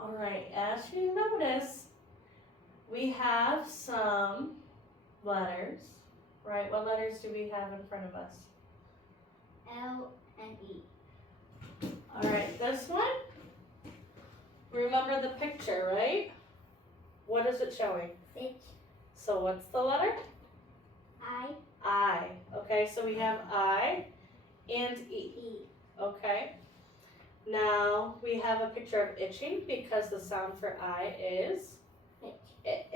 All right, as you notice, we have some letters, right? What letters do we have in front of us? L and E. All right, this one, remember the picture, right? What is it showing? Fish. So what's the letter? I. I. Okay, so we have I and E. E. Okay. Now we have a picture of itching because the sound for I is Itch.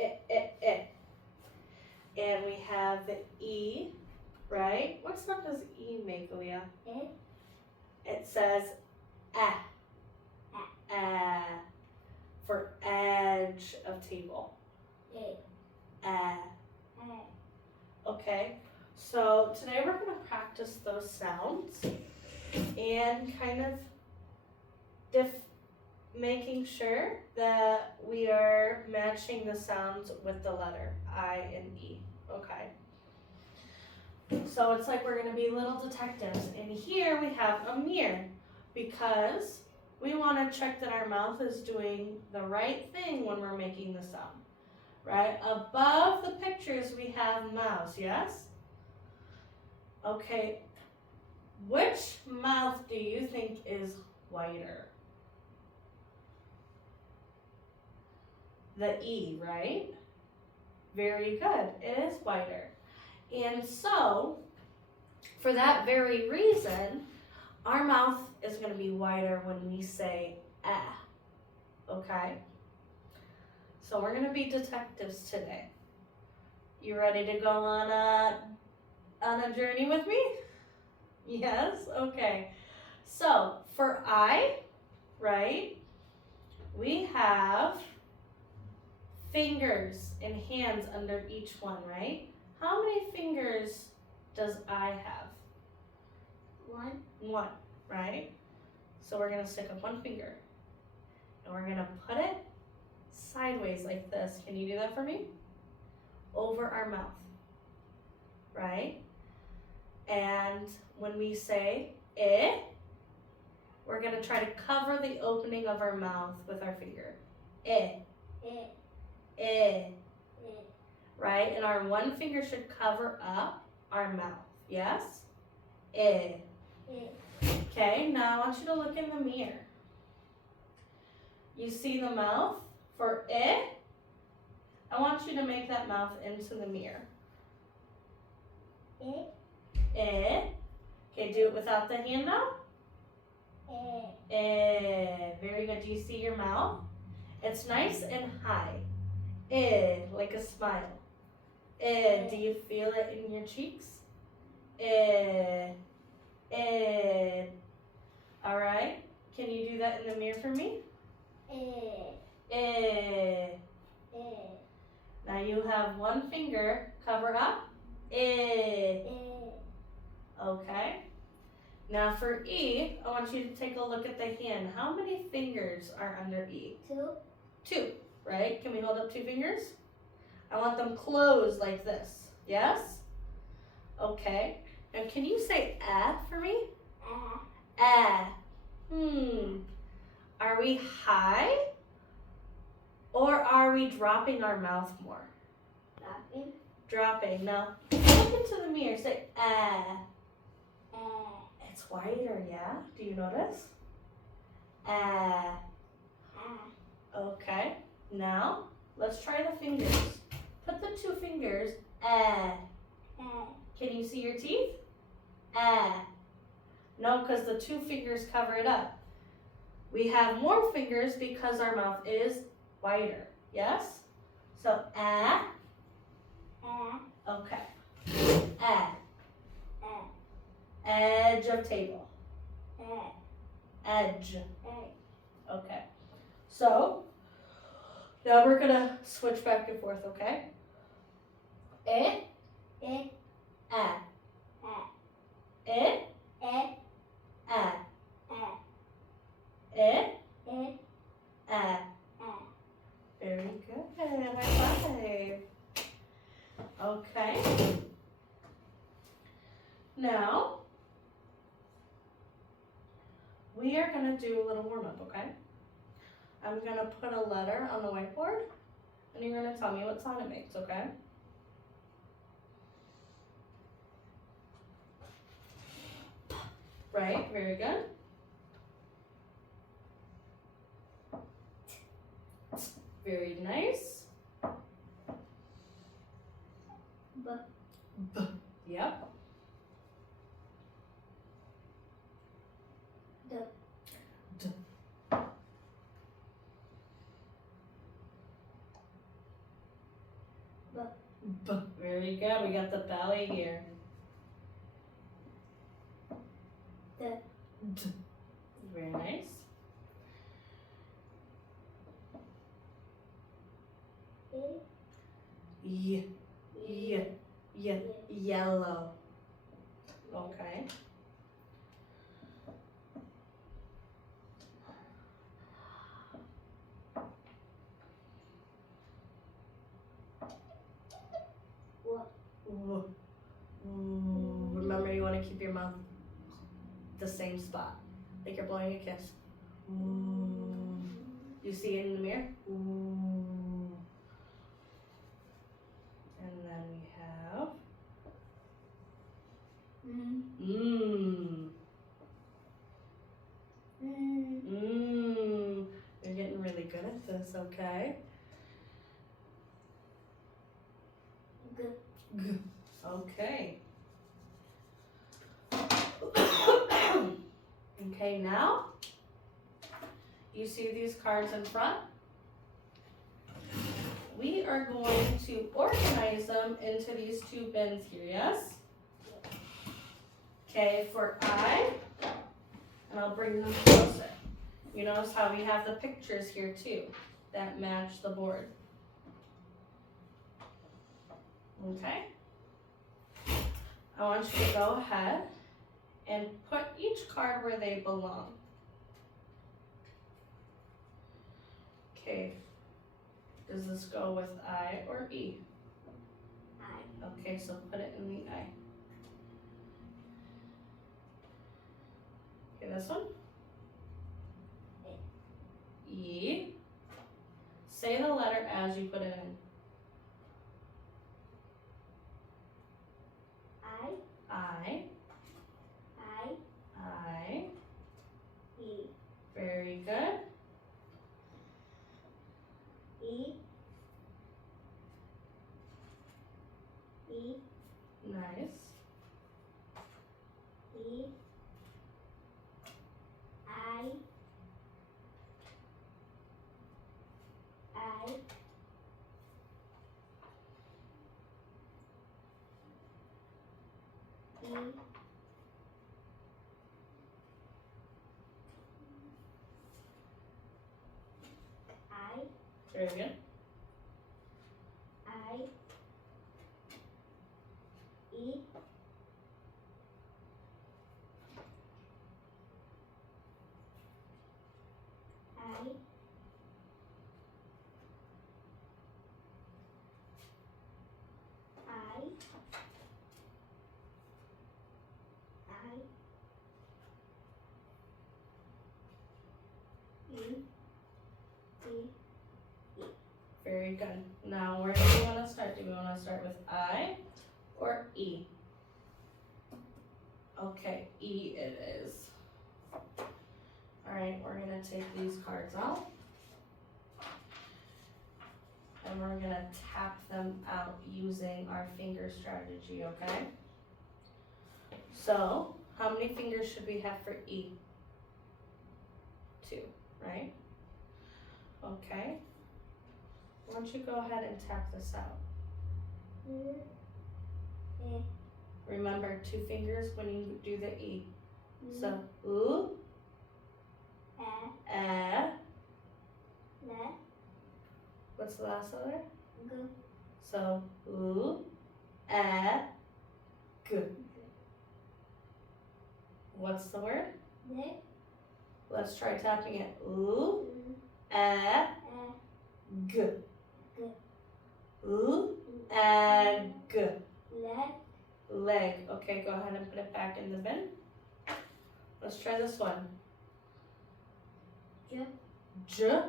I. And we have the E, right? What sound does E make, Leah? It. It says ah. For edge of table. It. Okay, so today we're going to practice those sounds and kind of making sure that we are matching the sounds with the letter I and E. Okay. So it's like we're going to be little detectives. And here we have a mirror because we want to check that our mouth is doing the right thing when we're making the sound. Right? Above the pictures we have mouse, yes? Okay. Which mouth do you think is whiter? The E, right? Very good. It is whiter. And so, for that very reason, our mouth is going to be whiter when we say ah. Okay? So we're going to be detectives today. You ready to go on a journey with me? Yes? Okay. So for I, right, we have fingers and hands under each one, right? How many fingers does I have? One, right? So we're going to stick up one finger. And we're going to put it sideways like this. Can you do that for me? Over our mouth, right? And when we say eh, we're going to try to cover the opening of our mouth with our finger. Eh. Right? And our one finger should cover up our mouth. Yes? Eh. Okay, now I want you to look in the mirror. You see the mouth for eh? I want you to make that mouth into the mirror. Eh. Okay, do it without the hand now. Very good. Do you see your mouth? It's nice and high. Like a smile. Do you feel it in your cheeks? All right. Can you do that in the mirror for me? Now you have one finger cover up. Okay. Now for E, I want you to take a look at the hand. How many fingers are under E? Two, right? Can we hold up two fingers? I want them closed like this. Yes? Okay. Now can you say ah for me? Ah. Are we high or are we dropping our mouth more? Dropping. Now look into the mirror. Say ah. It's whiter, yeah? Do you notice? Ah. Okay. Now let's try the fingers. Put the two fingers. Can you see your teeth? No, because the two fingers cover it up. We have more fingers because our mouth is wider. Yes? So okay. Edge of table. Edge. Okay. So now we're gonna switch back and forth, okay? Eh. Ah. Eh. Ah. Eh. Ah. Very good. High five. Okay. Now we are gonna do a little warm up, okay? I'm gonna put a letter on the whiteboard and you're gonna tell me what sound it makes, okay? Right, very good. Very nice. B. B. Yep. D. D. B. B. Very good. We got the belly here. D. D. Very nice. Y. Y. Y. Yellow. Okay. W. Remember, you want to keep your mouth the same spot, like you're blowing a kiss. You see it in the mirror? And then we have You're getting really good at this, okay? G. G. Okay. Okay, now you see these cards in front? We are going to organize them into these two bins here, yes? Okay, for I, and I'll bring them closer. You notice how we have the pictures here too that match the board. Okay? I want you to go ahead and put each card where they belong. Okay, does this go with I or E? I. Okay, so put it in the I. Okay, this one? E. Say the letter as you put it in. I. E. Very good. E. Nice. E. I. E. I. Very good. I. E. I. Very good. Now, where do we want to start? Do we want to start with I or E? Okay, E it is. All right, we're going to take these cards out. And we're going to tap them out using our finger strategy, okay? So, how many fingers should we have for E? 2, right? Okay. Why don't you go ahead and tap this out? Remember, 2 fingers when you do the E. So, U, what's the last letter? G. So, U, G. What's the word? Let's try tapping it. U, G. U, G. Leg. Okay, go ahead and put it back in the bin. Let's try this one. J. J.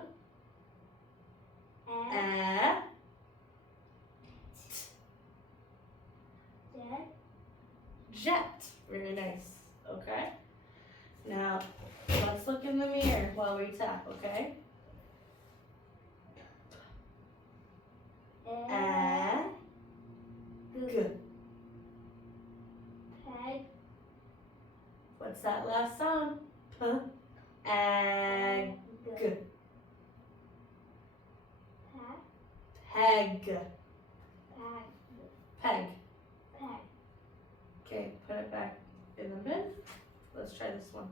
Jet. Very nice. Okay. Now, let's look in the mirror while we tap, okay? Good. What's that last sound? P. Ag. Peg. Peg. Okay, put it back in the bin. Let's try this one.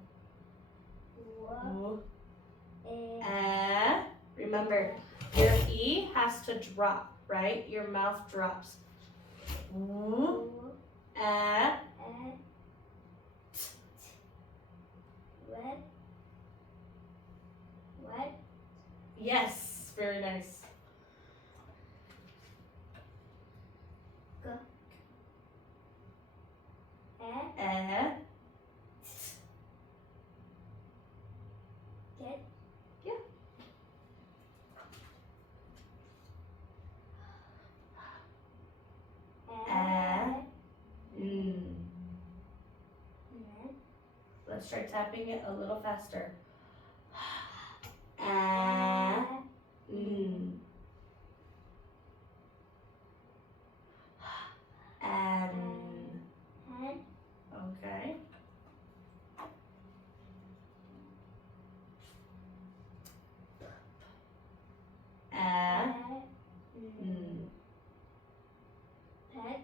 Remember, your E has to drop, right? Your mouth drops. Yes, very nice. Let's try tapping it a little faster. Okay.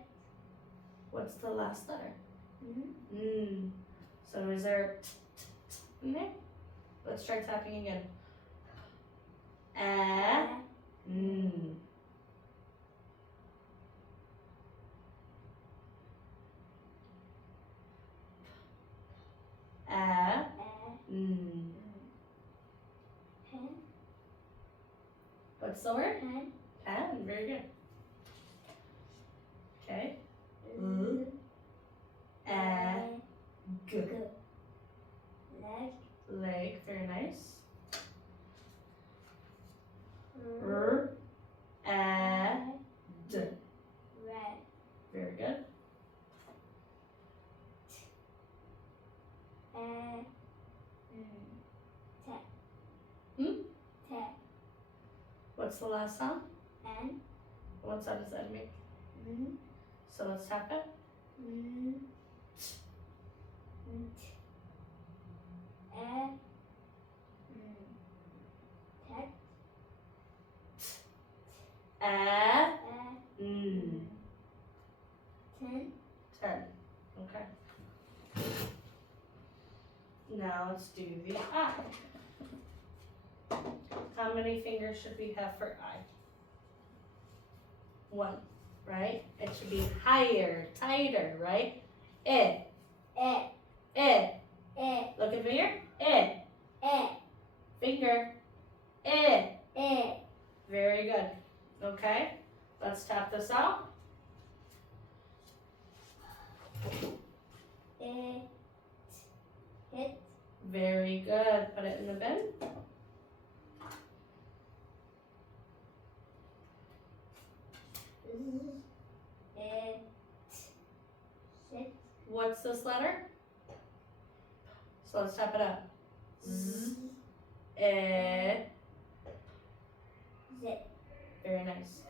What's the last letter? So is there t in there? Let's try tapping again. What's the word? Pen. Very good. Okay. Good. Leg. Very nice. D. Very good. What's the last sound? What sound does that make? So let's tap it. Ten. Okay. Now let's do the eye. How many fingers should we have for eye? One, right? It should be higher, tighter, right? Look at finger. Finger. Very good. Okay. Let's tap this out. Very good. Put it in the bin. What's this letter? So let's tap it out. Z. Very nice.